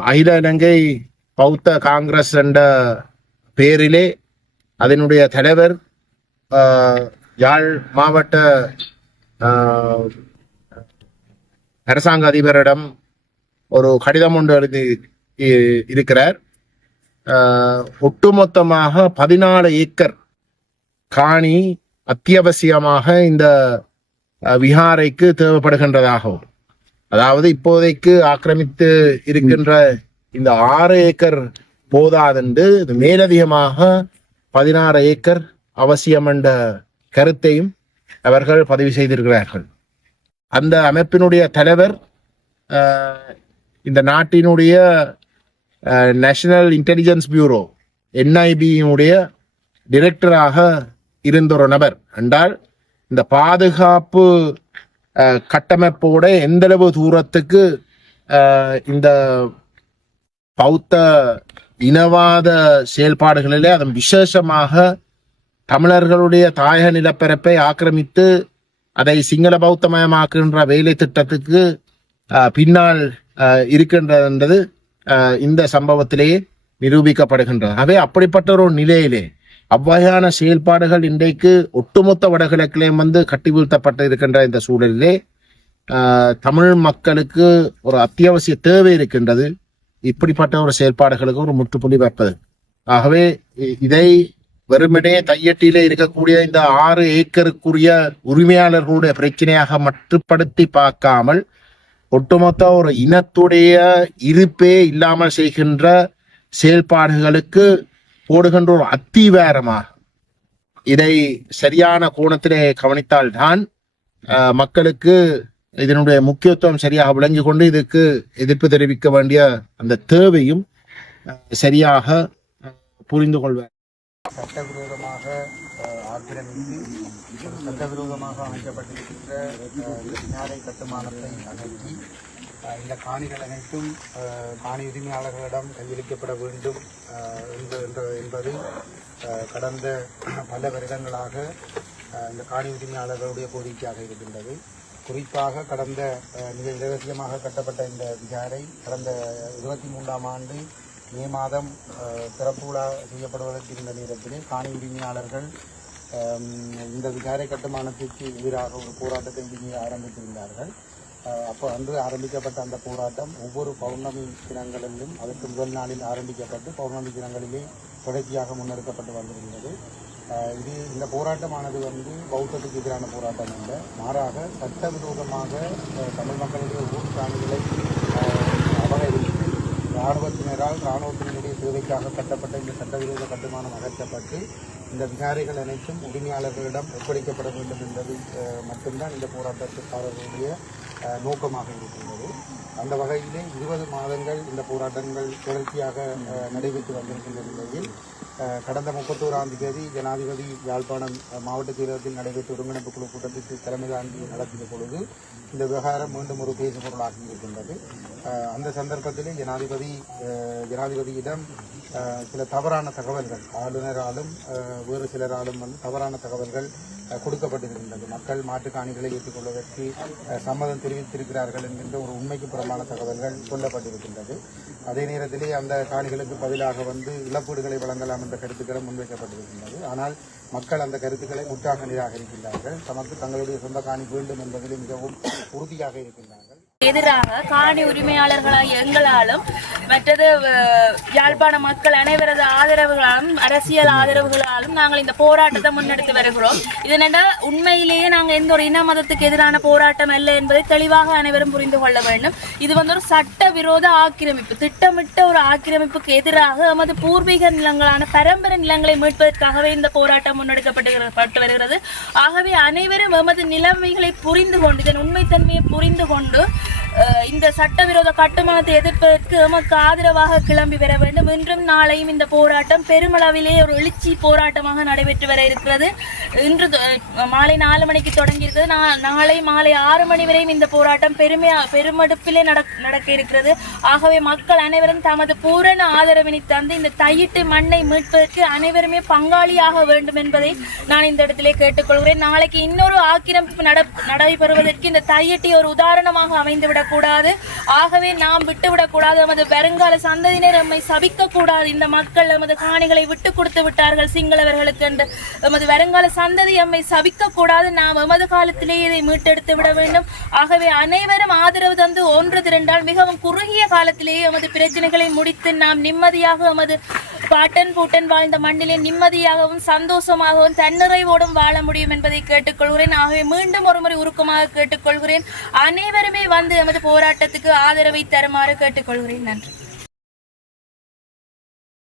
அகில இலங்கை பௌத்த காங்கிரஸ் என்ற பேரிலே அதனுடைய தலைவர் யாழ் மாவட்ட அரசாங்க அதிபரிடம் ஒரு கடிதம் ஒன்று எழுதி இ- இருக்கிறார். ஒட்டுமொத்தமாக பதினாலு ஏக்கர் காணி அத்தியாவசியமாக இந்த விஹாரைக்கு தேவைப்படுகின்றதாகவும். அதாவது இப்போதைக்கு ஆக்கிரமித்து இருக்கின்ற இந்த ஆறு ஏக்கர் போதாதென்று மேலதிகமாக பதினாறு ஏக்கர் அவசியம் என்ற கருத்தையும் அவர்கள் பதிவு செய்திருக்கிறார்கள். அந்த அமைப்பினுடைய தலைவர் இந்த நாட்டினுடைய நேஷனல் இன்டெலிஜென்ஸ் பியூரோ என்ஐபியினுடைய டிரெக்டராக இருந்த ஒரு நபர். என்றால் இந்த பாதுகாப்பு கட்டமைப்போட எந்தளவு தூரத்துக்கு இந்த பௌத்த இனவாத செயல்பாடுகளிலே அதன் விசேஷமாக தமிழர்களுடைய தாயக நிலப்பரப்பை ஆக்கிரமித்து அதை சிங்கள பௌத்தமயமாக்குகின்ற வேலை திட்டத்துக்கு பின்னால் இருக்கின்றது இந்த சம்பவத்திலேயே நிரூபிக்கப்படுகின்றது. ஆகவே அப்படிப்பட்ட ஒரு நிலையிலே அவ்வகையான செயல்பாடுகள் இன்றைக்கு ஒட்டுமொத்த வடகிழக்கிலேயும் வந்து கட்டி வீழ்த்தப்பட்டு இருக்கின்ற இந்த சூழலிலே தமிழ் மக்களுக்கு ஒரு அத்தியாவசிய தேவை இருக்கின்றது இப்படிப்பட்ட ஒரு செயல்பாடுகளுக்கு ஒரு முற்றுப்புள்ளி வைப்பது. ஆகவே இதை வெறுமனே தையட்டியிலே இருக்கக்கூடிய இந்த ஆறு ஏக்கருக்குரிய உரிமையாளர்களுடைய பிரச்சனையாக மட்டுப்படுத்தி பார்க்காமல் ஒட்டுமொத்த ஒரு இனத்துடைய இருப்பே இல்லாமல் செய்கின்ற செயல்பாடுகளுக்கு போடுகின்ற ஒரு அத்திவாரமாக. இதை சரியான கோணத்திலே கவனித்தால்தான் மக்களுக்கு இதனுடைய முக்கியத்துவம் சரியாக விளங்கி கொண்டு இதுக்கு எதிர்ப்பு தெரிவிக்க வேண்டிய அந்த தேவையும் சரியாக புரிந்து கொள்வார். சட்டவிரோதமாக ஆக்கிரமித்து சட்டவிரோதமாக அமைக்கப்பட்டிருக்கின்ற கட்டுமானத்தை அகற்றி இந்த காணிகள் அனைத்தும் காணி உரிமையாளர்களிடம் கையளிக்கப்பட வேண்டும் என்பது கடந்த பல வருடங்களாக இந்த காணி உரிமையாளர்களுடைய கோரிக்கையாக இருக்கின்றது. குறிப்பாக கடந்த மிக இலவசியமாக கட்டப்பட்ட இந்த விகாரை கடந்த இருபத்தி மூன்றாம் ஆண்டு மே மாதம் திறப்பு விழா செய்யப்படுவதற்கு இருந்த நேரத்திலே காணி உரிமையாளர்கள் இந்த விகாரை கட்டுமானத்திற்கு எதிராக ஒரு போராட்டத்தை இங்கே ஆரம்பித்திருந்தார்கள். அப்போ அன்று ஆரம்பிக்கப்பட்ட அந்த போராட்டம் ஒவ்வொரு பௌர்ணமி தினங்களிலும் அதற்கு முதல் நாளில் ஆரம்பிக்கப்பட்டு பௌர்ணமி தினங்களிலே தொடர்ச்சியாக முன்னெடுக்கப்பட்டு வந்திருந்தது இது இந்த போராட்டமானது வந்து பௌத்தத்துக்கு எதிரான போராட்டம் அல்ல. மாறாக சட்டவிரோதமாக தமிழ் மக்களுடைய ஊர் காணிகளை அபகரித்து இராணுவத்தினரால் இராணுவத்தினருடைய தேவைக்காக கட்டப்பட்ட இந்த சட்டவிரோத கட்டுமானம் அகற்றப்பட்டு இந்த விகாரைகள் அனைத்தும் உரிமையாளர்களிடம் ஒப்படைக்கப்பட வேண்டும் என்பது மட்டும்தான் இந்த போராட்டத்திற்காரர்களுடைய நோக்கமாக இருக்கின்றது. அந்த வகையிலே இருபது மாதங்கள் இந்த போராட்டங்கள் தொடர்ச்சியாக நடைபெற்று வந்திருக்கின்ற நிலையில் கடந்த முப்பத்தோராம் தேதி ஜனாதிபதி யாழ்ப்பாணம் மாவட்ட செயலகத்தில் நடைபெற்ற ஒருங்கிணைப்பு குழு கூட்டத்திற்கு தலைமை தாங்கி நடத்திய பொழுது இந்த விவகாரம் மீண்டும் ஒரு பேசு இருக்கின்றது. அந்த சந்தர்ப்பத்திலே ஜனாதிபதி ஜனாதிபதியிடம் சில தவறான தகவல்கள் ஆளுநராலும் வேறு சிலராலும் வந்து தவறான தகவல்கள் கொடுக்கப்பட்டிருக்கின்றது. மக்கள் மாட்டுக் காணிகளை ஏற்றுக்கொள்வதற்கு சம்மதம் தெரிவித்திருக்கிறார்கள் என்கின்ற ஒரு உண்மைக்கு புறமான தகவல்கள் சொல்லப்பட்டிருக்கின்றது. அதே நேரத்திலே அந்த காணிகளுக்கு பதிலாக வந்து இழப்பீடுகளை வழங்கலாம் என்ற கருத்துக்களும் முன்வைக்கப்பட்டிருக்கின்றது. ஆனால் மக்கள் அந்த கருத்துக்களை முற்றாக நிராகரிக்கின்றார்கள் தமக்கு தங்களுடைய சொந்த காணி வேண்டும் என்பதில் மிகவும் உறுதியாக இருக்கின்றார்கள். எதிராக காணி உரிமையாளர்களாக எங்களாலும் மற்றது யாழ்ப்பாண மக்கள் அனைவரது ஆதரவுகளாலும் அரசியல் ஆதரவுகளாலும் நாங்கள் இந்த போராட்டத்தை முன்னெடுத்து வருகிறோம். இதனடா உண்மையிலேயே நாங்கள் எந்த ஒரு இன மதத்துக்கு எதிரான போராட்டம் அல்ல என்பதை தெளிவாக அனைவரும் புரிந்து கொள்ள வேண்டும். இது வந்து ஒரு சட்ட விரோத ஆக்கிரமிப்பு திட்டமிட்ட ஒரு ஆக்கிரமிப்புக்கு எதிராக எமது பூர்வீக நிலங்களான பரம்பரை நிலங்களை மீட்பதற்காகவே இந்த போராட்டம் முன்னெடுக்கப்பட்டு பட்டு வருகிறது. ஆகவே அனைவரும் எமது நிலைமைகளை புரிந்து கொண்டு இதன் உண்மைத்தன்மையை புரிந்து கொண்டு இந்த சட்டவிரோத கட்டுமானத்தை எதிர்ப்பதற்கு எமக்கு ஆதரவாக கிளம்பி வர வேண்டும். இன்றும் நாளையும் இந்த போராட்டம் பெருமளவிலே ஒரு எழுச்சி போராட்டமாக நடைபெற்று வர இருக்கிறது. இன்று மாலை நாலு மணிக்கு தொடங்கி இருக்கிறது நாளை மாலை ஆறு மணி வரையும் இந்த போராட்டம் பெருமையா பெருமடுப்பிலே நடக்க இருக்கிறது. ஆகவே மக்கள் அனைவரும் தமது பூரண ஆதரவினை தந்து இந்த தையிட்டு மண்ணை மீட்பதற்கு அனைவருமே பங்காளியாக வேண்டும் என்பதை நான் இந்த இடத்திலே கேட்டுக்கொள்கிறேன். நாளைக்கு இன்னொரு ஆக்கிரமிப்பு நட நடைபெறுவதற்கு இந்த தையட்டி ஒரு உதாரணமாக அமைந்துவிட விட்டுவிடக்கூடாது ஆகவே நாம் விட்டுவிடக்கூடாது. நமது வருங்கால சந்ததியினர் நம்மை சபிக்க கூடாது இந்த மக்கள் நமது காணிகளை விட்டு கொடுத்து விட்டார்கள் சிங்களவர்களுக்கு என்று. நமது வருங்கால சந்ததி எம்மை சபிக்க கூடாது நாம் எமது காலத்திலேயே இதை மீட்டெடுத்து விட வேண்டும். ஆகவே அனைவரும் ஆதரவு தந்து ஒன்று திரண்டால் மிகவும் குறுகிய காலத்திலேயே எமது பிரச்சனைகளை முடித்து நாம் நிம்மதியாக எமது பாட்டன் பூட்டன் வாழ்ந்த மண்ணிலே நிம்மதியாகவும் சந்தோஷமாகவும் தன்னிறைவோடும் வாழ முடியும் என்பதை கேட்டுக்கொள்கிறேன். ஆகவே மீண்டும் ஒருமுறை உருக்கமாக கேட்டுக்கொள்கிறேன். அனைவருமே வந்து எமது போராட்டத்துக்கு ஆதரவை தருமாறு கேட்டுக்கொள்கிறேன். நன்றி.